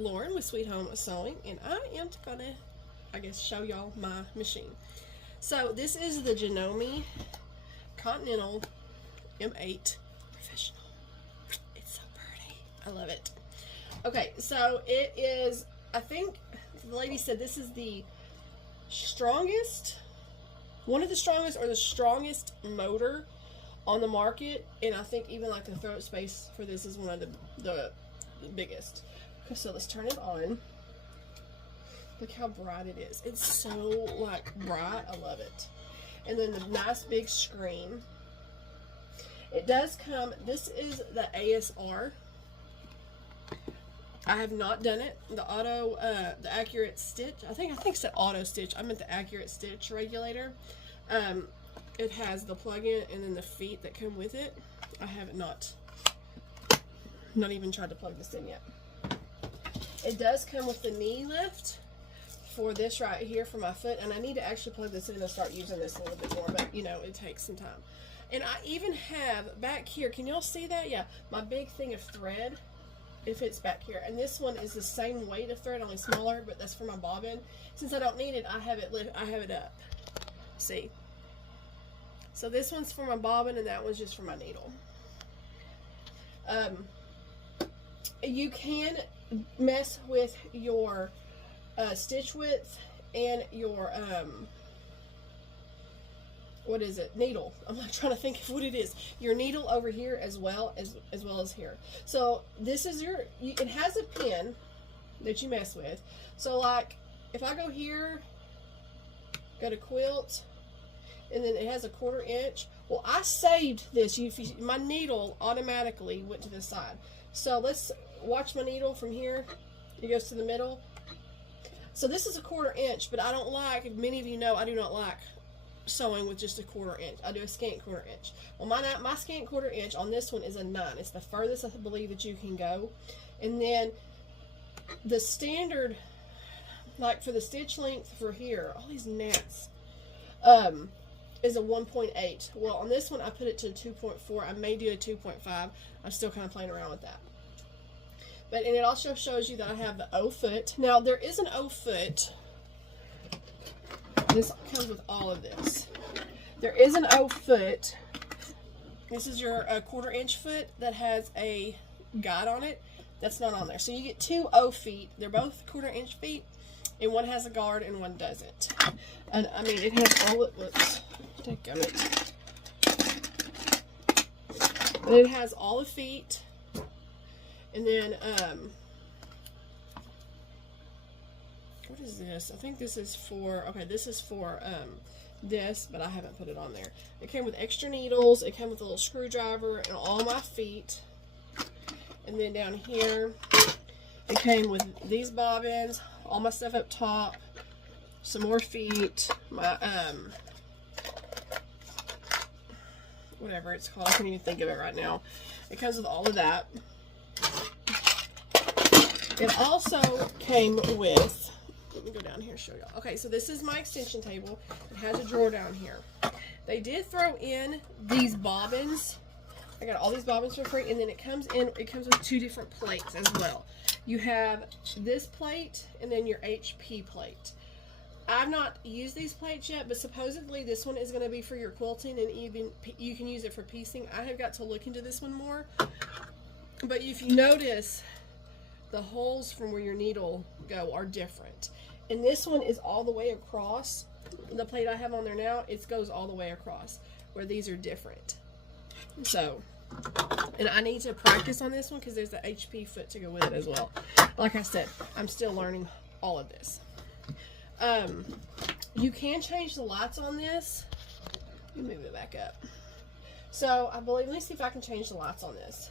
Lauren with Sweet Home Sewing, and I am gonna, I guess, show y'all my machine. So this is the Janome Continental M8 Professional. It's so pretty. I love it. Okay, so it is, I think the lady said this is the strongest, one of the strongest or the strongest motor on the market, and I think even like the throat space for this is one of the biggest. Okay, so let's turn it on. Look how bright it is. It's so like bright. I love it. And then the nice big screen. It does come, this is the ASR. I have not done it. The auto, the accurate stitch. I think it's the auto stitch. I meant the accurate stitch regulator. It has the plug-in and then the feet that come with it. I have not even tried to plug this in yet. It does come with the knee lift for this right here for my foot, and I need to actually plug this in and start using this a little bit more, but you know, it takes some time. And I even have back here, can y'all see that? Yeah, my big thing of thread, if it's back here. And this one is the same weight of thread, only smaller, but that's for my bobbin. Since I don't need it, I have it up. See? So this one's for my bobbin, and that one's just for my needle. You can mess with your stitch width and your what is it, needle. I'm not trying to think of what it is. Your needle over here as well as here. So this is your, it has a pin that you mess with. So like if I go here, go to quilt, and then it has a 1/4 inch. Well, I saved this. My needle automatically went to the side. So let's watch my needle from here. It goes to the middle. So this is a 1/4 inch, but I don't like, many of you know, I do not like sewing with just a 1/4 inch. I do a scant 1/4 inch. Well, my scant 1/4 inch on this one is a 9. It's the furthest I believe that you can go. And then the standard, like for the stitch length for here, all these gnats, is a 1.8. Well, on this one I put it to 2.4. I may do a 2.5. I'm still kind of playing around with that. But, and it also shows you that I have the O foot. Now, there is an O foot. This comes with all of this. There is an O foot. This is your 1/4 inch foot that has a guide on it. That's not on there. So you get 2 O feet. They're both 1/4 inch feet. And one has a guard and one doesn't. And I mean, it has all it looks. Dadgummit. But it has all the feet. And then, what is this? I think this is for, okay, this is for this, but I haven't put it on there. It came with extra needles. It came with a little screwdriver and all my feet. And then down here, it came with these bobbins, all my stuff up top, some more feet, my, whatever it's called. I can't even think of it right now. It comes with all of that. It also came with, let me go down here and show y'all. Okay, so this is my extension table. It has a drawer down here. They did throw in these bobbins. I got all these bobbins for free, and then it comes with 2 different plates as well. You have this plate and then your HP plate. I've not used these plates yet, but supposedly this one is going to be for your quilting, and even you can use it for piecing. I have got to look into this one more. But if you notice, the holes from where your needle go are different. And this one is all the way across. The plate I have on there now, it goes all the way across, where these are different. So, and I need to practice on this one because there's the HP foot to go with it as well. Like I said, I'm still learning all of this. You can change the lights on this. Let me move it back up. So I believe, let me see if I can change the lights on this.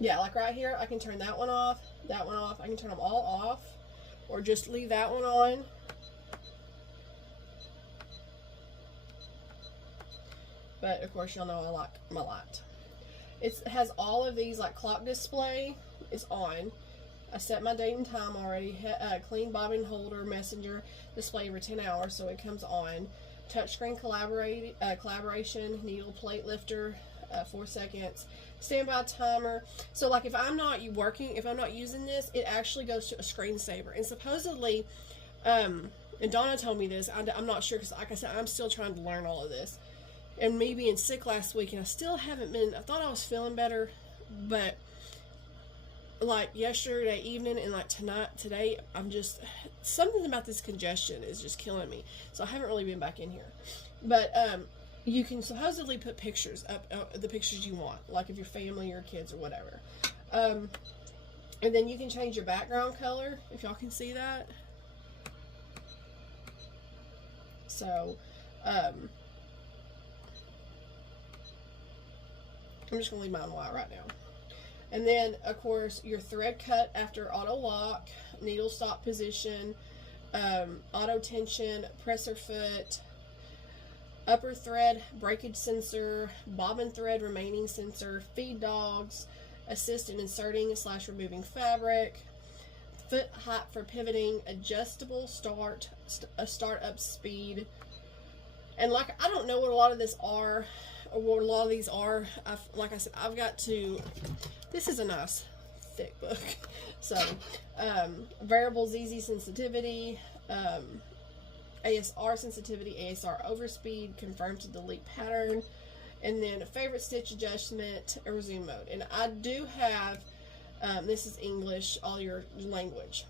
Yeah, like right here, I can turn that one off, that one off. I can turn them all off, or just leave that one on. But of course, y'all know I like my light. It has all of these, like clock display is on. I set my date and time already. Clean bobbin holder, messenger, display every 10 hours, so it comes on. Touchscreen collaboration, needle plate lifter, 4 seconds. standby timer. So like if I'm not working, if I'm not using this, it actually goes to a screensaver. And supposedly, and Donna told me this, I'm not sure, because like I said, I'm still trying to learn all of this. And me being sick last week, and I still haven't been, I thought I was feeling better, but like yesterday evening and like today, I'm just, something about this congestion is just killing me. So I haven't really been back in here. But you can supposedly put pictures up, the pictures you want, like of your family or kids or whatever. And then you can change your background color, if y'all can see that. So, I'm just going to leave mine white right now. And then, of course, your thread cut after auto lock, needle stop position, auto tension, presser foot, upper thread breakage sensor, bobbin thread remaining sensor, feed dogs, assist in inserting / removing fabric, foot height for pivoting, adjustable startup speed. And like, I don't know what a lot of this are, or what a lot of these are. Like I said, I've got to, this is a nice thick book. So, variable ZZ sensitivity, ASR sensitivity, ASR overspeed, confirm to delete pattern, and then a favorite stitch adjustment, a resume mode. And I do have, this is English, all your language.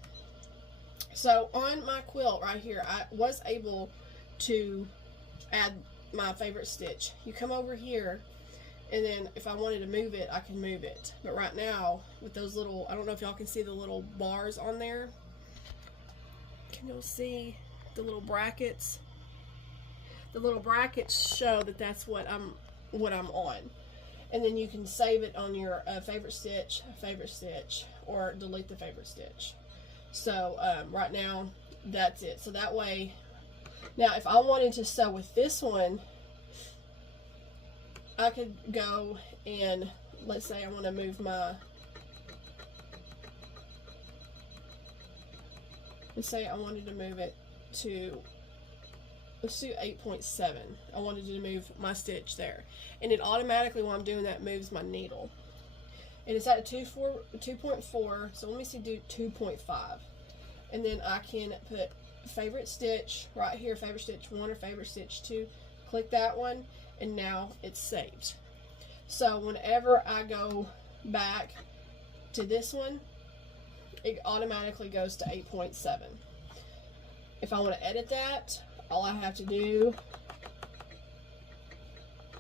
So on my quilt right here, I was able to add my favorite stitch. You come over here, and then if I wanted to move it, I can move it. But right now, with those little, I don't know if y'all can see the little bars on there. Can y'all see the little brackets? The little brackets show that that's what I'm on. And then you can save it on your favorite stitch, or delete the favorite stitch. So right now, that's it. So that way, now if I wanted to sew with this one, I could go and, let's say I want to move my, let's say I wanted to move it to, let's do 8.7. I wanted to move my stitch there. And it automatically, while I'm doing that, moves my needle. And it's at a 2.4, so let me see, do 2.5. And then I can put favorite stitch right here, favorite stitch 1 or favorite stitch 2. Click that one, and now it's saved. So whenever I go back to this one, it automatically goes to 8.7. If I want to edit that, all I have to do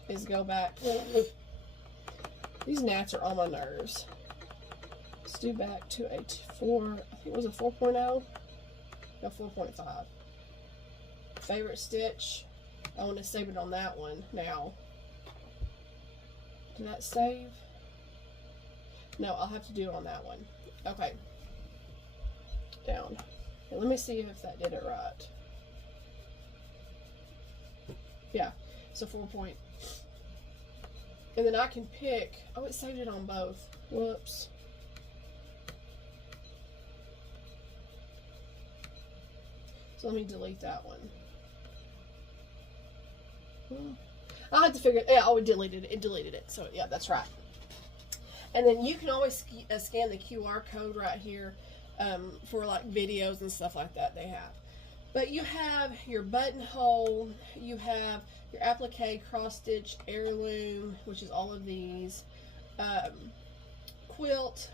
is go back. These gnats are on my nerves. Let's do back to a 4, I think it was a 4.0. No, 4.5. Favorite stitch. I want to save it on that one now. Did that save? No, I'll have to do it on that one. Okay. Down. And let me see if that did it right. Yeah. So 4 point. And then I can pick. Oh, it saved it on both. Whoops. So let me delete that one. I had to figure it. Yeah, oh, it deleted it. It deleted it. So yeah, that's right. And then you can always scan the QR code right here for like videos and stuff like that they have. But you have your buttonhole, you have your applique, cross stitch, heirloom, which is all of these, quilt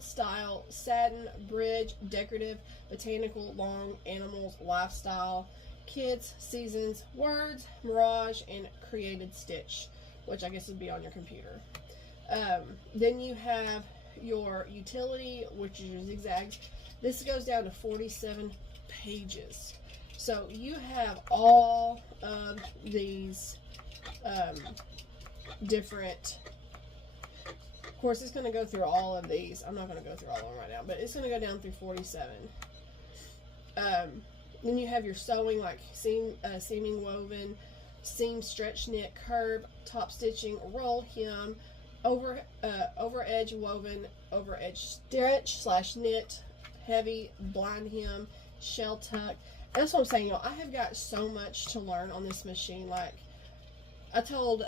style, satin, bridge, decorative, botanical, long, animals, lifestyle, kids, seasons, words, mirage, and created stitch, which I guess would be on your computer. Then you have your utility, which is your zigzags. This goes down to 47 pages. So you have all of these different, of course it's going to go through all of these. I'm not going to go through all of them right now, but it's going to go down through 47. Then you have your sewing, like seaming, woven, seam, stretch, knit, curve, top stitching, roll, hem, over edge woven, over edge stretch / knit, heavy, blind hem, shell tuck. And that's what I'm saying, y'all. I have got so much to learn on this machine. Like, I told,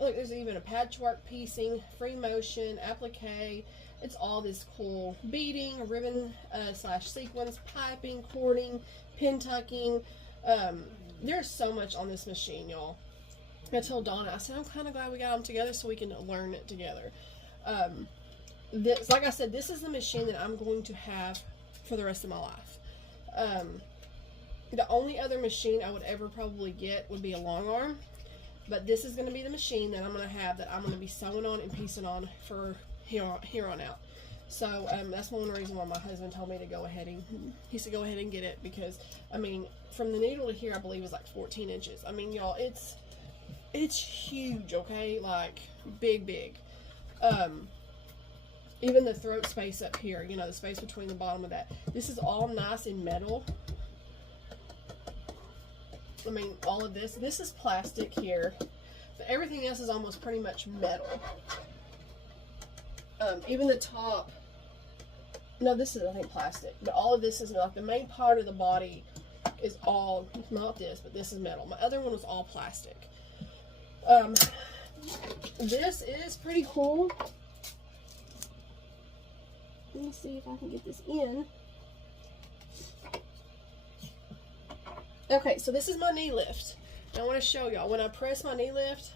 look, there's even a patchwork piecing, free motion, applique. It's all this cool beading, ribbon slash sequins, piping, cording, pin tucking. There's so much on this machine, y'all. I told Donna, I said, I'm kind of glad we got them together so we can learn it together. This, like I said, this is the machine that I'm going to have for the rest of my life. The only other machine I would ever probably get would be a long arm. But this is going to be the machine that I'm going to have, that I'm going to be sewing on and piecing on for here on out. So that's one reason why my husband told me to go ahead and, he said go ahead and get it, because I mean from the needle to here I believe is like 14 inches. I mean, y'all, it's huge, okay, like big. Even the throat space up here, you know, the space between the bottom of that, this is all nice in metal. I mean, all of this is plastic here, but everything else is almost pretty much metal. Even the top, no, this is, I think, plastic, but all of this is like the main part of the body is all, not this, but this is metal. My other one was all plastic. This is pretty cool. Let me see if I can get this in. Okay, so this is my knee lift. I want to show y'all, when I press my knee lift,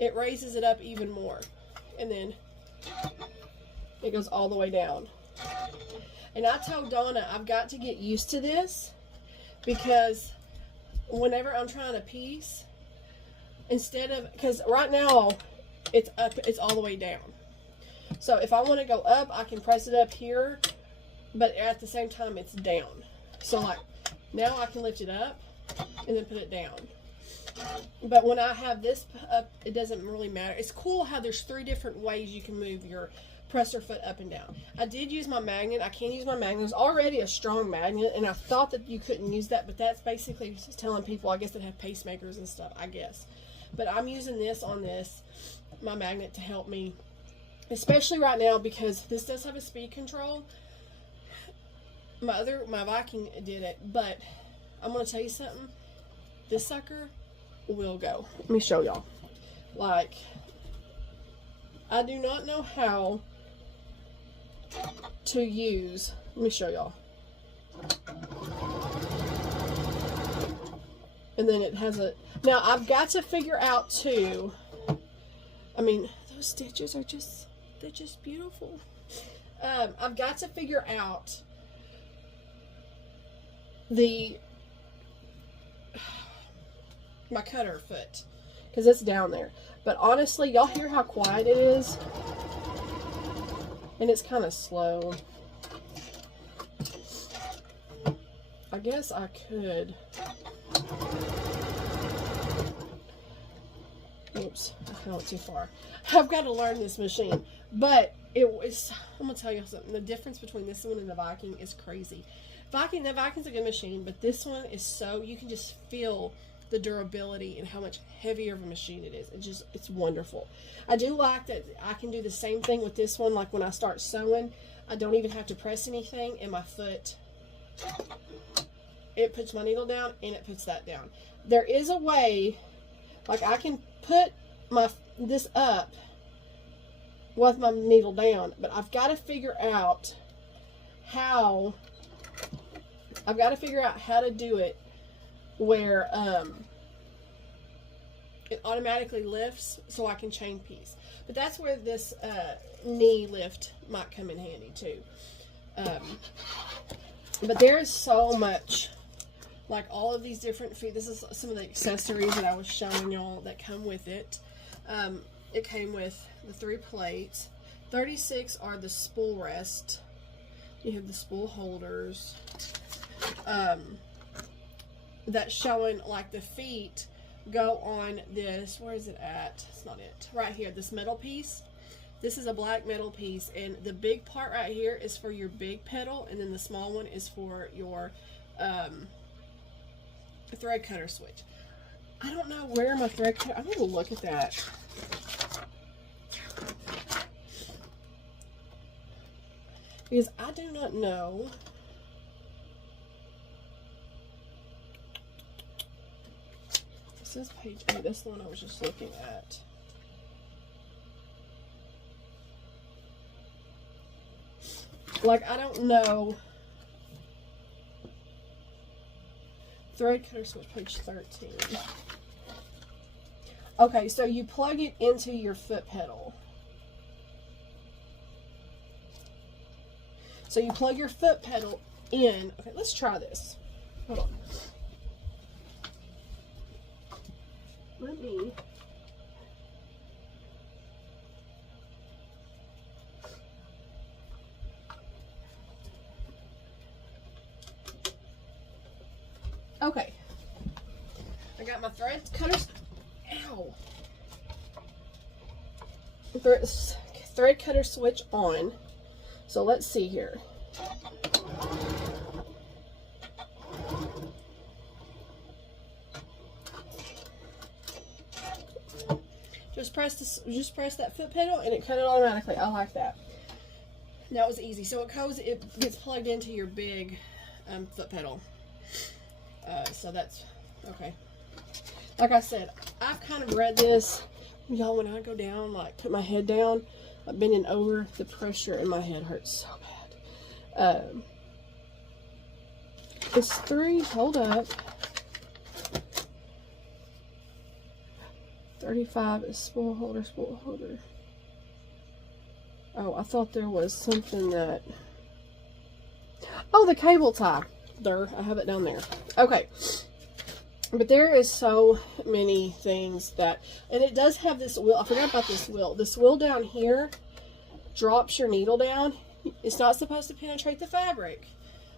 it raises it up even more. And then it goes all the way down. And I told Donna I've got to get used to this, because whenever I'm trying to piece, instead of, because right now it's up, it's all the way down. So if I want to go up, I can press it up here, but at the same time it's down. So like, now I can lift it up and then put it down. But when I have this up, it doesn't really matter. It's cool how there's 3 different ways you can move your presser foot up and down. I did use my magnet. I can use my magnet. There's already a strong magnet, and I thought that you couldn't use that, but that's basically just telling people, I guess, that have pacemakers and stuff, I guess. But I'm using this on this, my magnet, to help me, especially right now, because this does have a speed control. My Viking did it, but I'm going to tell you something. This sucker will go. Let me show y'all. Like, I do not know how to use, let me show y'all. And then it has a, now I've got to figure out too, I mean, those stitches are just, they're just beautiful. I've got to figure out my cutter foot, because it's down there. But honestly, y'all hear how quiet it is? And it's kind of slow. I guess I could. Oops, I went too far. I've got to learn this machine. But it was, I'm going to tell you something. The difference between this one and the Viking is crazy. The Viking's a good machine, but this one is so, you can just feel the durability and how much heavier of a machine it is. It's wonderful. I do like that I can do the same thing with this one. Like when I start sewing, I don't even have to press anything, and my foot, it puts my needle down and it puts that down. There is a way, like I can put this up with my needle down, but I've got to figure out how to do it where it automatically lifts so I can chain piece. But that's where this knee lift might come in handy too. But there is so much, like all of these different feet. This is some of the accessories that I was showing y'all that come with it. It came with the 3 plates. 36 are the spool rest. You have the spool holders. That's showing like the feet go on this, where is it at? It's not it. Right here, this metal piece. This is a black metal piece, and the big part right here is for your big pedal, and then the small one is for your thread cutter switch. I don't know where my thread cutter, I'm going to look at that. Because I do not know. This is page 8. That's the one I was just looking at. Like, I don't know. Thread cutter switch, page 13. Okay, so you plug it into your foot pedal. So you plug your foot pedal in. Okay, let's try this. Hold on. Let me. Okay. I got my thread cutters. Ow. Thread cutter switch on. So let's see here. Just press that foot pedal and it cut it automatically. I like that. That was easy. So it gets plugged into your big foot pedal. So that's okay. Like I said, I've kind of read this. Y'all, when I go down, like put my head down, like bending over, the pressure in my head hurts so bad. It's 3, hold up. 35 is spool holder. Oh, I thought there was something that... Oh, the cable tie. There, I have it down there. Okay. But there is so many things that... And it does have this wheel. I forgot about this wheel. This wheel down here drops your needle down. It's not supposed to penetrate the fabric.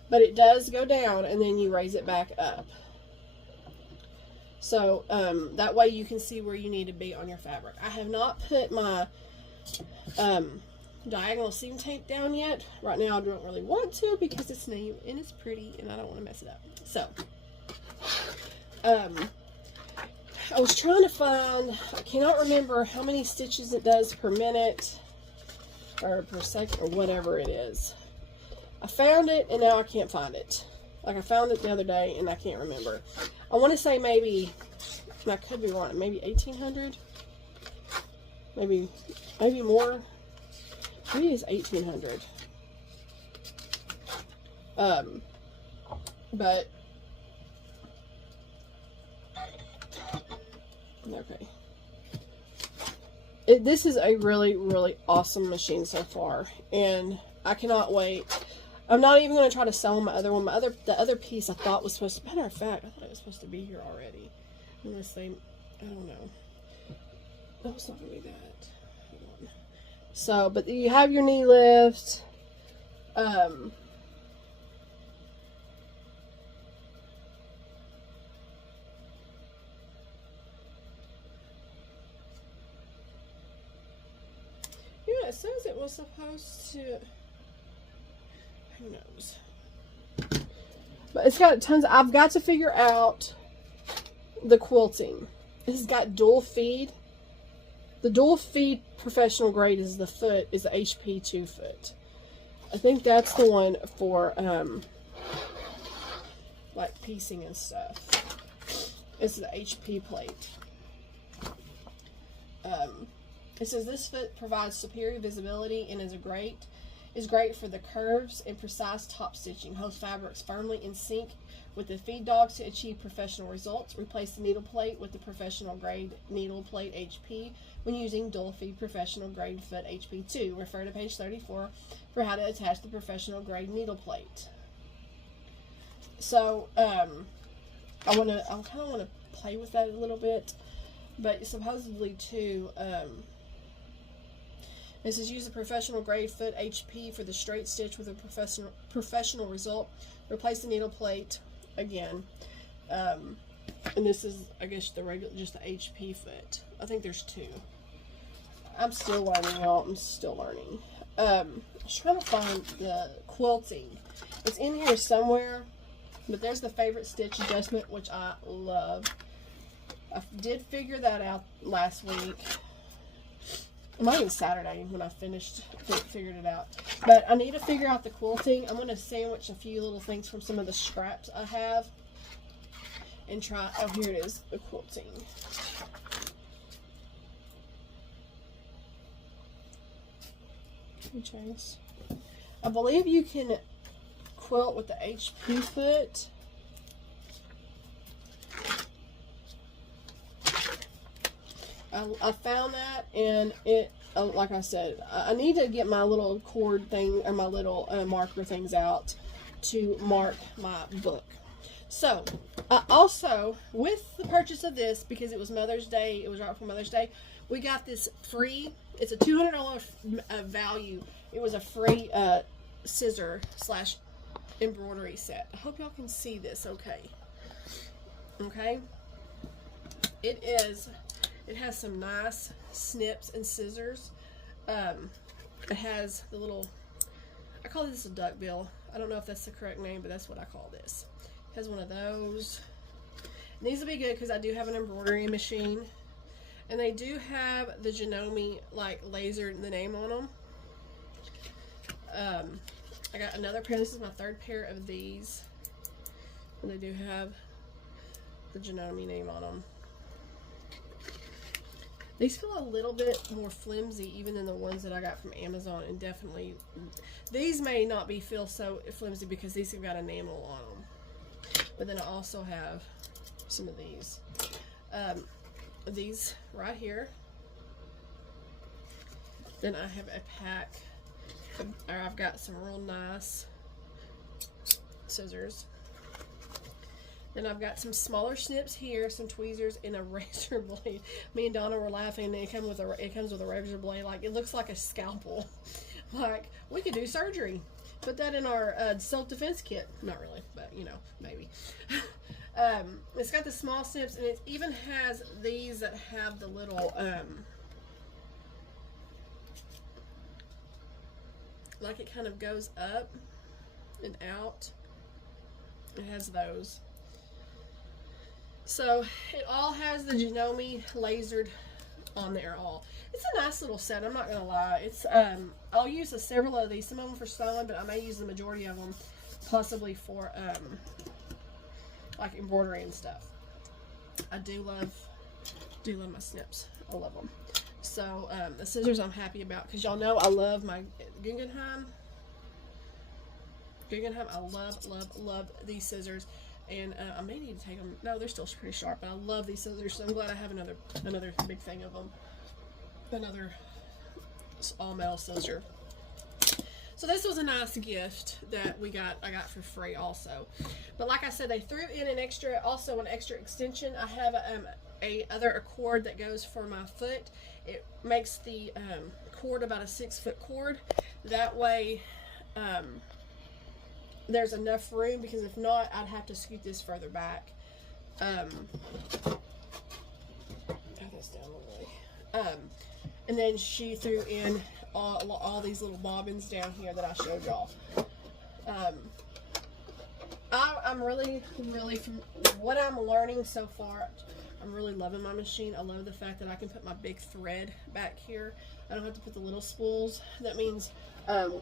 But it does go down and then you raise it back up. So, that way you can see where you need to be on your fabric. I have not put my diagonal seam tape down yet. Right now I don't really want to because it's new and it's pretty and I don't want to mess it up. So, I was trying to find, I cannot remember how many stitches it does per minute or per second or whatever it is. I found it and now I can't find it. Like I found it the other day and I can't remember. I want to say maybe, and I could be wrong, maybe 1800? Maybe more? Maybe it's 1800. But, okay. This is a really, really awesome machine so far. And I cannot wait. I'm not even going to try to sell my other one. The other piece I thought was supposed to, matter of fact, I thought it was supposed to be here already. Unless they, I don't know. No, it's not going to be that. Hold on. So, but you have your knee lift. Yeah, it says it was supposed to... Who knows? But it's got tons. I've got to figure out the quilting. This has got dual feed. The dual feed professional grade is the foot, is the HP 2 foot. I think that's the one for like piecing and stuff. It's the HP plate. It says this foot provides superior visibility and is great for the curves and precise top stitching. Holds fabrics firmly in sync with the feed dogs to achieve professional results. Replace the needle plate with the professional grade needle plate HP when using dual feed professional grade foot HP2. Refer to page 34 for how to attach the professional grade needle plate. So, I kind of want to play with that a little bit, but supposedly too, this is use a professional grade foot HP for the straight stitch with a professional result. Replace the needle plate again. And this is, I guess, the regular, just the HP foot. I think there's 2. I'm still learning, y'all. I'm still learning. I was trying to find the quilting. It's in here somewhere, but there's the favorite stitch adjustment, which I love. I did figure that out last week. It might have been Saturday when I figured it out. But I need to figure out the quilting. I'm going to sandwich a few little things from some of the scraps I have. and try, oh, here it is, the quilting. Chase. I believe you can quilt with the HP foot. I found that, and it, like I said, I need to get my little cord thing, or my little marker things out to mark my book. So, also, with the purchase of this, because it was Mother's Day, it was right before Mother's Day, we got this free, it's a $200 value. It was a free scissor / embroidery set. I hope y'all can see this okay. Okay? It has some nice snips and scissors. It has the little, I call this a duck bill. I don't know if that's the correct name, but that's what I call this. It has one of those. And these will be good because I do have an embroidery machine. And they do have the Janome, like, laser, the name on them. I got another pair. This is my third pair of these. And they do have the Janome name on them. These feel a little bit more flimsy even than the ones that I got from Amazon, and definitely these may not feel so flimsy because these have got enamel on them. But then I also have some of these. These right here. Then I have a pack, or I've got some real nice scissors. Then I've got some smaller snips here, some tweezers, and a razor blade. Me and Donna were laughing, and it comes with a razor blade. Like, it looks like a scalpel. Like, we could do surgery. Put that in our self-defense kit. Not really, but, you know, maybe. It's got the small snips, and it even has these that have the little, like it kind of goes up and out. It has those. So it all has the Janome lasered on there all. It's a nice little set, I'm not gonna lie. It's I'll use several of these, some of them for sewing, but I may use the majority of them possibly for like embroidery and stuff. I do love my snips. I love them. So the scissors I'm happy about, because y'all know I love my Guggenheim. I love these scissors. And I may need to take them. No, they're still pretty sharp, but I love these scissors, so I'm glad I have another big thing of them. Another all metal scissor. So this was a nice gift that I got for free also. But like I said, they threw in an extra extension. I have a cord that goes for my foot. It makes the cord about a 6-foot cord. That way, there's enough room, because if not, I'd have to scoot this further back. And then she threw in all these little bobbins down here that I showed y'all. I'm really, from what I'm learning so far, I'm really loving my machine. I love the fact that I can put my big thread back here. I don't have to put the little spools. That means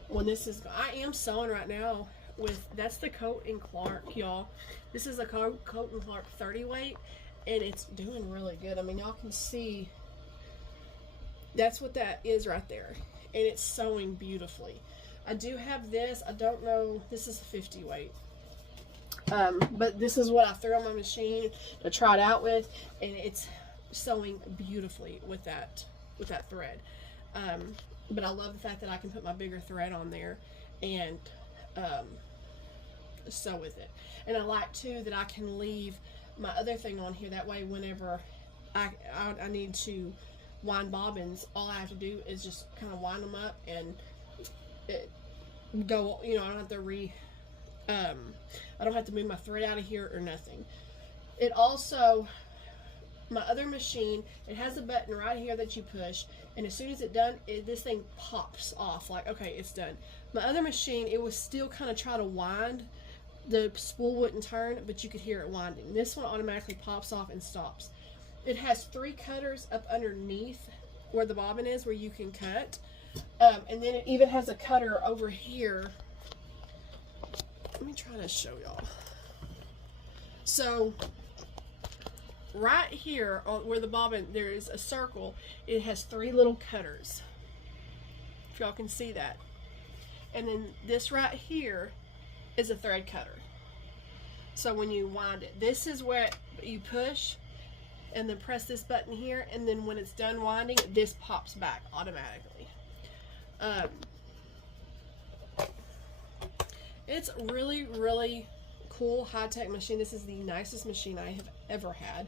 when this is, I am sewing right now with, that's the Coat and Clark, y'all. This is a Coat and Clark 30 weight, and it's doing really good. I mean, y'all can see that's what that is right there, and it's sewing beautifully. I do have this, I don't know, this is a 50 weight. But this is what I threw on my machine to try it out with, and it's sewing beautifully with that thread. But I love the fact that I can put my bigger thread on there and sew with it. And I like too that I can leave my other thing on here. That way, whenever I need to wind bobbins, all I have to do is just kind of wind them up and go. You know, I don't have to I don't have to move my thread out of here or nothing. It also, my other machine, it has a button right here that you push, and as soon as it's done, this thing pops off, like, okay, it's done. My other machine, it was still kind of trying to wind. The spool wouldn't turn, but you could hear it winding. This one automatically pops off and stops. It has 3 cutters up underneath where the bobbin is, where you can cut. And then it even has a cutter over here. Let me try to show y'all. So right here on where the bobbin, there is a circle. It has 3 little cutters. If y'all can see that. And then this right here is a thread cutter. So when you wind it, this is where you push and then press this button here, and then when it's done winding, this pops back automatically. It's really, really cool, high-tech machine. This is the nicest machine I have ever had.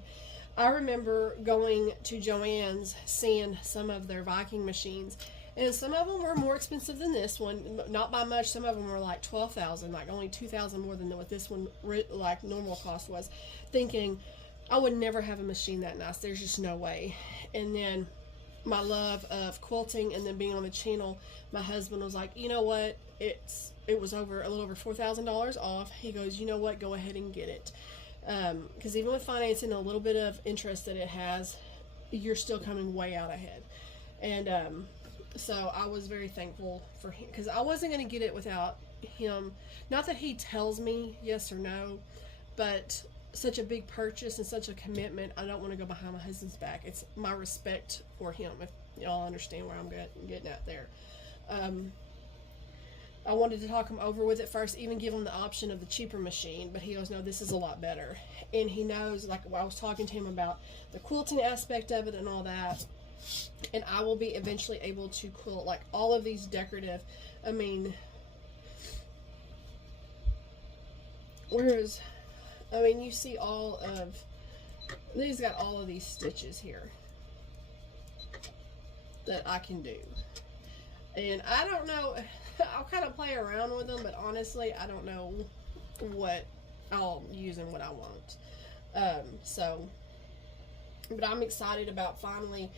I remember going to Joann's, seeing some of their Viking machines, and some of them were more expensive than this one, not by much. Some of them were like $12,000, like only $2,000 more than what this one like normal cost was. Thinking I would never have a machine that nice. There's just no way. And then my love of quilting, and then being on the channel, my husband was like, you know what? It was a little over $4,000 off. He goes, you know what? Go ahead and get it. Because even with financing, a little bit of interest that it has, you're still coming way out ahead. And so I was very thankful for him, because I wasn't going to get it without him. Not that he tells me yes or no, but such a big purchase and such a commitment, I don't want to go behind my husband's back. It's my respect for him, if y'all understand where I'm getting at there. I wanted to talk him over with it first, even give him the option of the cheaper machine, but he goes, no, this is a lot better. And he knows, like I was talking to him about the quilting aspect of it and all that, and I will be eventually able to quilt like all of these decorative, I mean, you see all of these, got all of these stitches here that I can do. And I don't know, I'll kind of play around with them, but honestly, I don't know what I'll use and what I won't. But I'm excited about finally,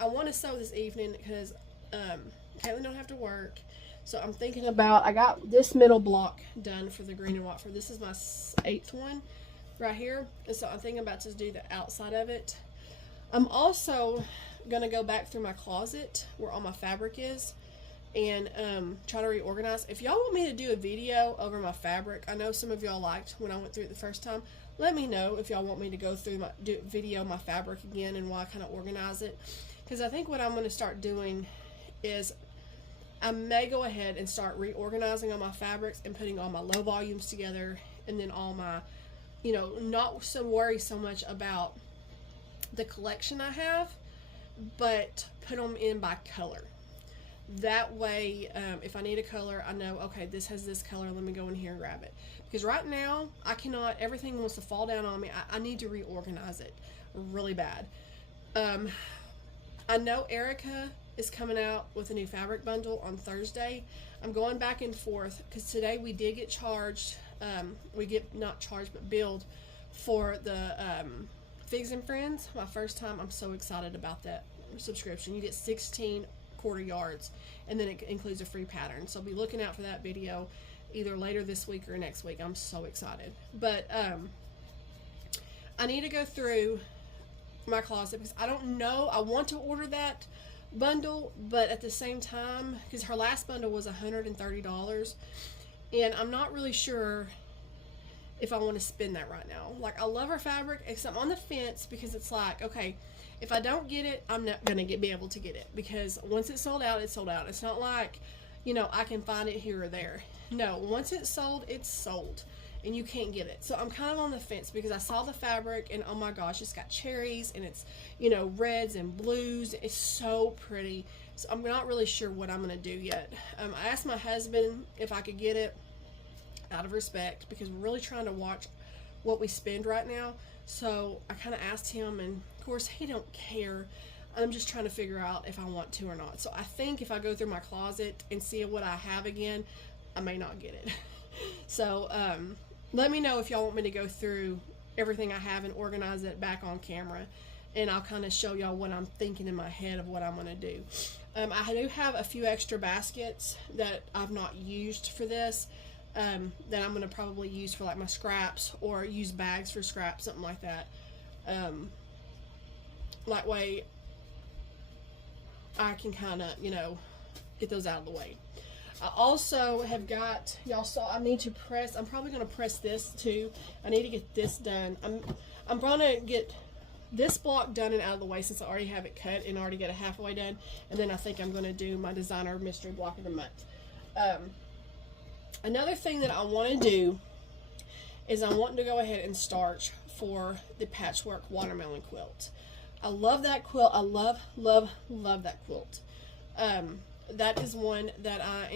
I want to sew this evening because Caitlin don't have to work. So I'm thinking about, I got this middle block done for the green and white. This is my 8th one right here. And so I'm thinking about to do the outside of it. I'm also going to go back through my closet where all my fabric is and try to reorganize. If y'all want me to do a video over my fabric, I know some of y'all liked when I went through it the first time. Let me know if y'all want me to go through video my fabric again and why I kind of organize it. Because I think what I'm going to start doing is I may go ahead and start reorganizing all my fabrics and putting all my low volumes together, and then all my, not so worry so much about the collection I have, but put them in by color. That way, if I need a color, I know, okay, this has this color, let me go in here and grab it. Because right now, I cannot, everything wants to fall down on me. I need to reorganize it really bad. I know Erica is coming out with a new fabric bundle on Thursday. I'm going back and forth because today we did get charged, not charged, but billed for the Figs and Friends. My first time. I'm so excited about that subscription. You get 16 quarter yards, and then it includes a free pattern. So be looking out for that video either later this week or next week. I'm so excited. But I need to go through my closet because I don't know. I want to order that bundle, but at the same time, because her last bundle was $130, and I'm not really sure if I want to spend that right now. Like, I love her fabric, except I'm on the fence because it's like, okay, if I don't get it, I'm not gonna be able to get it, because once it's sold out, it's sold out. It's not like, I can find it here or there. No, once it's sold, and you can't get it. So I'm kind of on the fence because I saw the fabric and oh my gosh, it's got cherries and it's, reds and blues. It's so pretty. So I'm not really sure what I'm going to do yet. I asked my husband if I could get it out of respect because we're really trying to watch what we spend right now. So I kind of asked him, and of course he don't care. I'm just trying to figure out if I want to or not. So I think if I go through my closet and see what I have again, I may not get it. So, let me know if y'all want me to go through everything I have and organize it back on camera, and I'll kind of show y'all what I'm thinking in my head of what I'm going to do. I do have a few extra baskets that I've not used for this, that I'm going to probably use for like my scraps, or use bags for scraps, something like that. That way I can kind of, get those out of the way. I also have got, y'all saw, I need to press, I'm probably going to press this too. I need to get this done. I'm gonna get this block done and out of the way since I already have it cut and already get it halfway done. And then I think I'm going to do my designer mystery block of the month. Another thing that I want to do is I'm wanting to go ahead and start for the patchwork watermelon quilt. I love that quilt. I love that quilt. That is one that I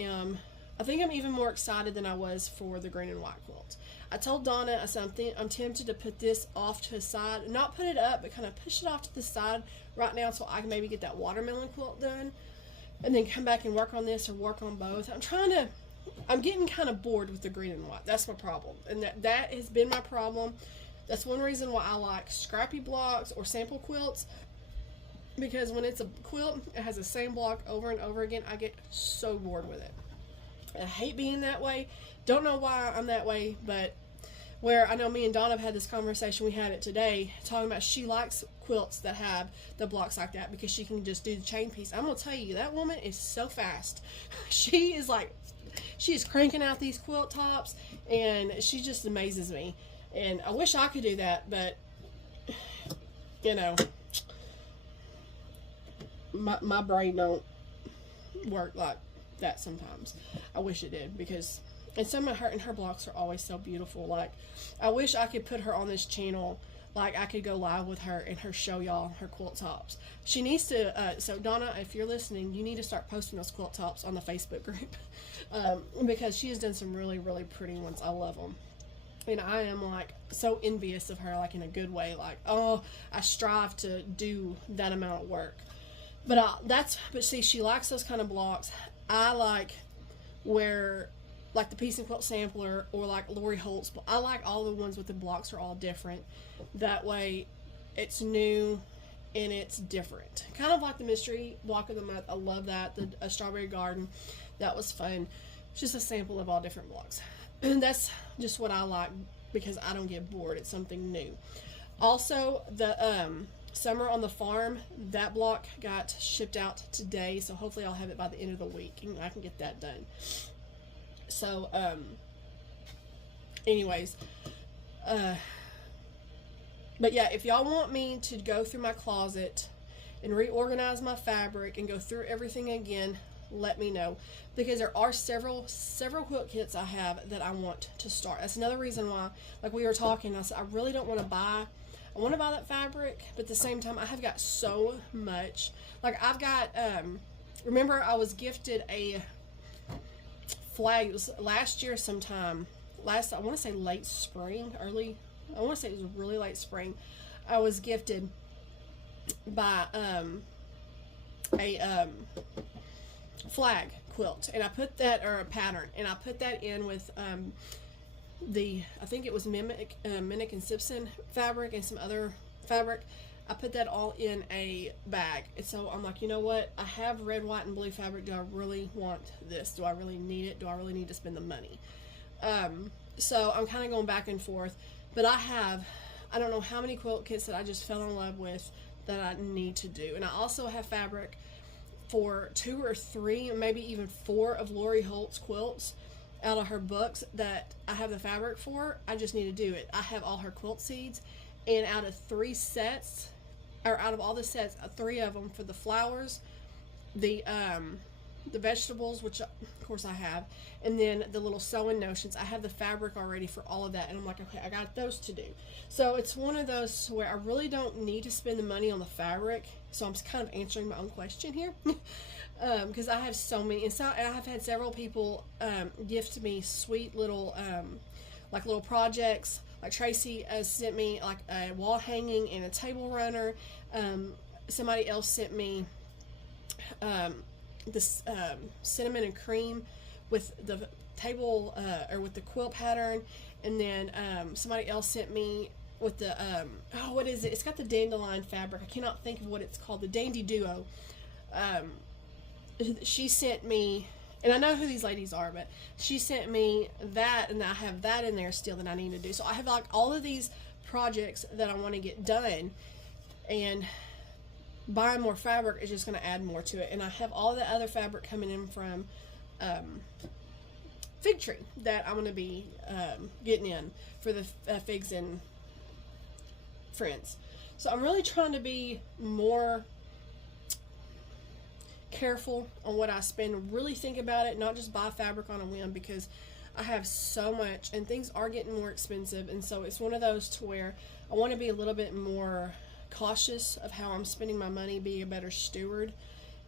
think I'm even more excited than I was for the green and white quilt. I told Donna, I said, I'm tempted to put this off to the side, not put it up, but kind of push it off to the side right now so I can maybe get that watermelon quilt done and then come back and work on this or work on both. I'm getting kind of bored with the green and white. That's my problem. And that has been my problem. That's one reason why I like scrappy blocks or sample quilts, because when it's a quilt, it has the same block over and over again. I get so bored with it. I hate being that way. Don't know why I'm that way, but where I know me and Donna have had this conversation, we had it today, talking about she likes quilts that have the blocks like that because she can just do the chain piece. I'm going to tell you, that woman is so fast. She is cranking out these quilt tops, and she just amazes me. And I wish I could do that, but, you know, my brain don't work like that sometimes. I wish it did, because and some of her blocks are always so beautiful. Like, I wish I could put her on this channel, like I could go live with her and her show y'all her quilt tops. She needs to so Donna, if you're listening, you need to start posting those quilt tops on the Facebook group, because she has done some really pretty ones. I love them, and I am like so envious of her, like in a good way. Like, oh, I strive to do that amount of work. But see, she likes those kind of blocks. I like where, like the Piece and Quilt Sampler or like Lori Holt's. I like all the ones with the blocks are all different. That way, it's new and it's different. Kind of like the mystery block of the month. I love that. The Strawberry Garden, that was fun. It's just a sample of all different blocks, and that's just what I like because I don't get bored. It's something new. Also, the Summer on the Farm, that block got shipped out today, so hopefully I'll have it by the end of the week and I can get that done. So, anyways, but yeah, if y'all want me to go through my closet and reorganize my fabric and go through everything again, let me know, because there are several quilt kits I have that I want to start. That's another reason why, like we were talking, I said I really don't want to buy. I want to buy that fabric, but at the same time, I have got so much. Like, I've got, remember I was gifted a flag. It was last year sometime. I want to say late spring, I want to say it was really late spring. I was gifted by a flag quilt, and I put that, or a pattern, and I put that in with I think it was Minnick and Simpson fabric and some other fabric. I put that all in a bag, and so I'm like, you know what, I have red, white, and blue fabric. Do I really want this? Do I really need it? Do I really need to spend the money? So I'm kind of going back and forth, but I don't know how many quilt kits that I just fell in love with that I need to do. And I also have fabric for 2 or 3, maybe even 4 of Lori Holt's quilts out of her books that I have the fabric for. I just need to do it. I have all her quilt seeds, and out of 3 sets, or out of all the sets, 3 of them for the flowers, the vegetables, which of course I have, and then the little sewing notions. I have the fabric already for all of that, and I'm like, okay, I got those to do. So it's one of those where I really don't need to spend the money on the fabric. So I'm kind of answering my own question here. Because I have so many, and I have had several people gift me sweet little like little projects. Like Tracy sent me like a wall hanging and a table runner. Somebody else sent me this cinnamon and cream with the table or with the quilt pattern, and then somebody else sent me with the what is it? It's got the dandelion fabric. I cannot think of what it's called. The Dandy Duo. She sent me, and I know who these ladies are, but she sent me that, and I have that in there still that I need to do. So I have like all of these projects that I want to get done, and buying more fabric is just going to add more to it. And I have all the other fabric coming in from Fig Tree that I'm going to be getting in for the figs and friends. So I'm really trying to be more careful on what I spend, really think about it, not just buy fabric on a whim, because I have so much and things are getting more expensive. And so it's one of those to where I want to be a little bit more cautious of how I'm spending my money, be a better steward,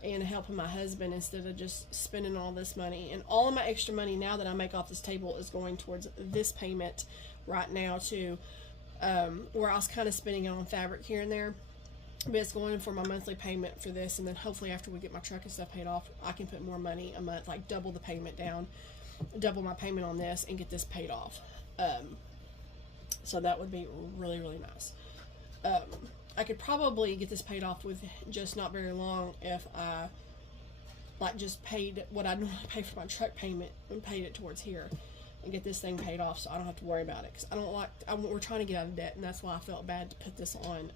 and helping my husband instead of just spending all this money. And all of my extra money now that I make off this table is going towards this payment right now too, where I was kind of spending it on fabric here and there, but it's going for my monthly payment for this. And then hopefully after we get my truck and stuff paid off, I can put more money a month, like double the payment down, double my payment on this, and get this paid off. So that would be really, really nice. I could probably get this paid off with just not very long if I like just paid what I normally pay for my truck payment and paid it towards here and get this thing paid off, so I don't have to worry about it, because I don't like, we're trying to get out of debt, and that's why I felt bad to put this on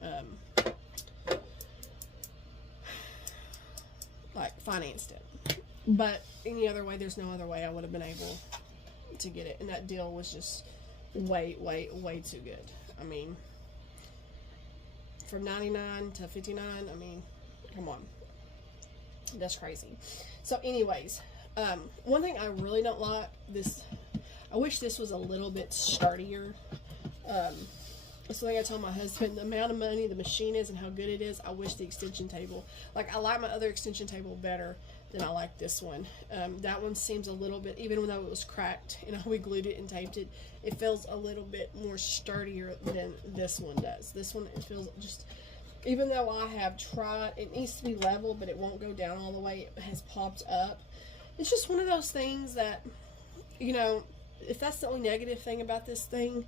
like financed it. But any other way, there's no other way I would have been able to get it, and that deal was just way too good. I mean, from 99 to 59, I mean, come on, that's crazy. So anyways, one thing I really don't like, this, I wish this was a little bit sturdier. It's something I told my husband, the amount of money the machine is and how good it is, I wish the extension table, like I like my other extension table better than I like this one. That one seems a little bit, even though it was cracked and we glued it and taped it, it feels a little bit more sturdier than this one does. This one, it feels just, even though I have tried, it needs to be level, but it won't go down all the way, it has popped up. It's just one of those things that, you know, if that's the only negative thing about this thing,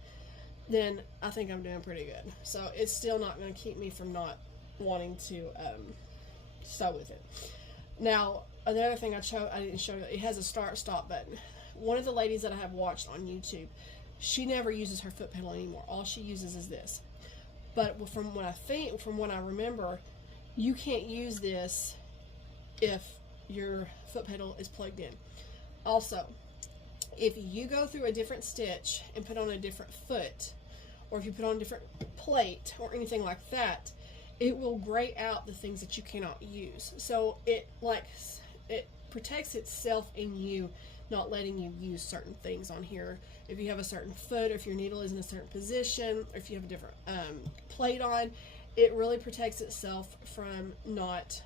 then I think I'm doing pretty good. So it's still not going to keep me from not wanting to sew with it. Now, another thing I didn't show you, it has a start-stop button. One of the ladies that I have watched on YouTube, she never uses her foot pedal anymore. All she uses is this. But from what I remember, you can't use this if your foot pedal is plugged in. Also, if you go through a different stitch and put on a different foot, or if you put on a different plate or anything like that, it will gray out the things that you cannot use. So it protects itself in you, not letting you use certain things on here. If you have a certain foot, or if your needle is in a certain position, or if you have a different plate on, it really protects itself from not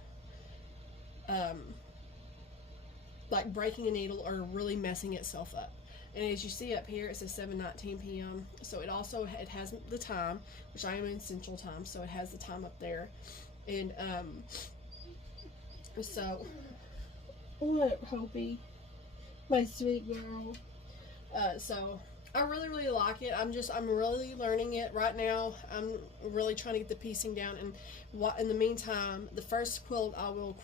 like breaking a needle or really messing itself up. And as you see up here, it says 7:19 p.m. So it also, it has the time, which I am in Central Time, so it has the time up there. And so what, Hopi, my sweet girl. So I really like it. I'm really learning it right now. I'm really trying to get the piecing down, and in the meantime, the first quilt I will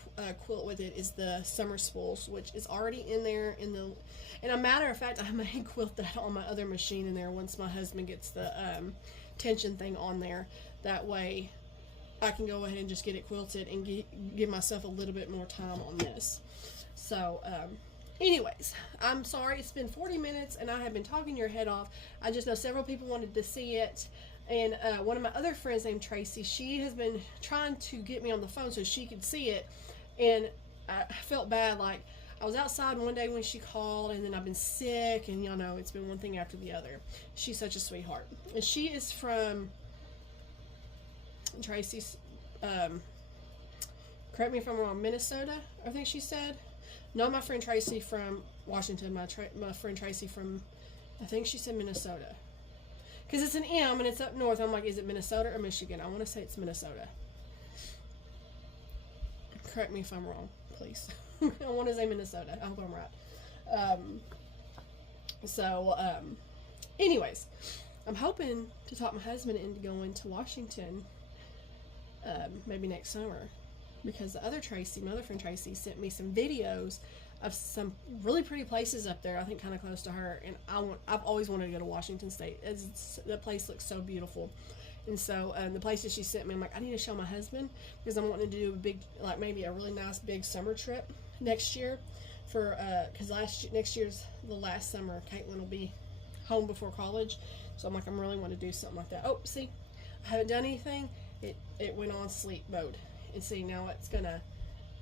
quilt with it is the summer spools, which is already in there and a matter of fact, I may quilt that on my other machine in there once my husband gets the tension thing on there. That way I can go ahead and just get it quilted and give myself a little bit more time on this. So anyways, I'm sorry it's been 40 minutes and I have been talking your head off. I just know several people wanted to see it, and one of my other friends named Tracy, she has been trying to get me on the phone so she could see it, and I felt bad. Like, I was outside one day when she called, and then I've been sick, and y'all know it's been one thing after the other. She's such a sweetheart, and she is from Tracy's correct me if I'm wrong, Minnesota, I think she said. No, my friend Tracy from Washington, my friend Tracy from, I think she said Minnesota. Because it's an M and it's up north. I'm like, is it Minnesota or Michigan? I want to say it's Minnesota. Correct me if I'm wrong, please. I want to say Minnesota. I hope I'm right. Anyways, I'm hoping to talk my husband into going to Washington maybe next summer. Because the other Tracy, my other friend Tracy, sent me some videos of some really pretty places up there, I think kind of close to her, and I've always wanted to go to Washington State. The place looks so beautiful. And so the places she sent me, I'm like, I need to show my husband, because I'm wanting to do a big, like maybe a really nice big summer trip next year, for because next year's the last summer Caitlin will be home before college. So I'm like, I'm really want to do something like that. Oh, see, haven't done anything, it went on sleep mode. And see, now it's gonna,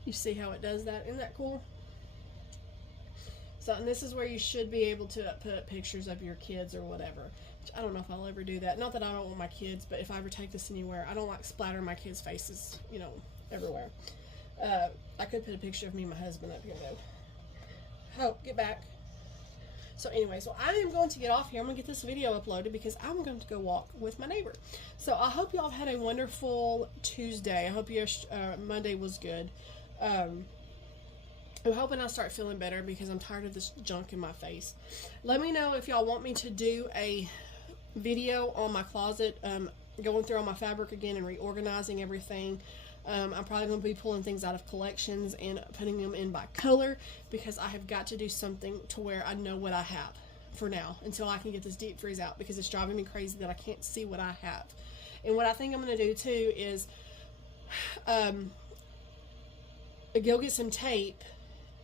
you see how it does that? Isn't that cool? So, and this is where you should be able to put pictures of your kids or whatever. Which I don't know if I'll ever do that. Not that I don't want my kids, but if I ever take this anywhere, I don't like splattering my kids' faces, you know, everywhere. I could put a picture of me and my husband up here though. Oh, get back. So anyways, well, I am going to get off here. I'm going to get this video uploaded because I'm going to go walk with my neighbor. So I hope y'all had a wonderful Tuesday. I hope your Monday was good. I'm hoping I start feeling better because I'm tired of this junk in my face. Let me know if y'all want me to do a video on my closet, going through all my fabric again and reorganizing everything. I'm probably going to be pulling things out of collections and putting them in by color because I have got to do something to where I know what I have for now until I can get this deep freeze out, because it's driving me crazy that I can't see what I have. And what I think I'm going to do too is go get some tape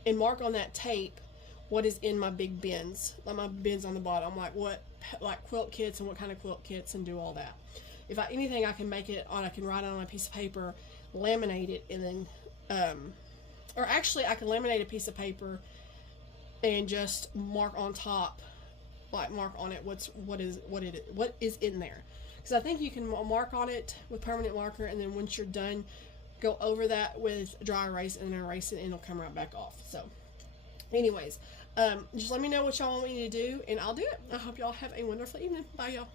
and mark on that tape what is in my big bins, like my bins on the bottom, like what, like quilt kits and what kind of quilt kits, and do all that. If anything, I can make it on, I can write it on a piece of paper, laminate it, and then or actually I can laminate a piece of paper and just mark on top, like mark on it what is in there, because I think you can mark on it with permanent marker, and then once you're done, go over that with dry erase and erase it, and it'll come right back off. So anyways, just let me know what y'all want me to do and I'll do it. I hope y'all have a wonderful evening. Bye y'all.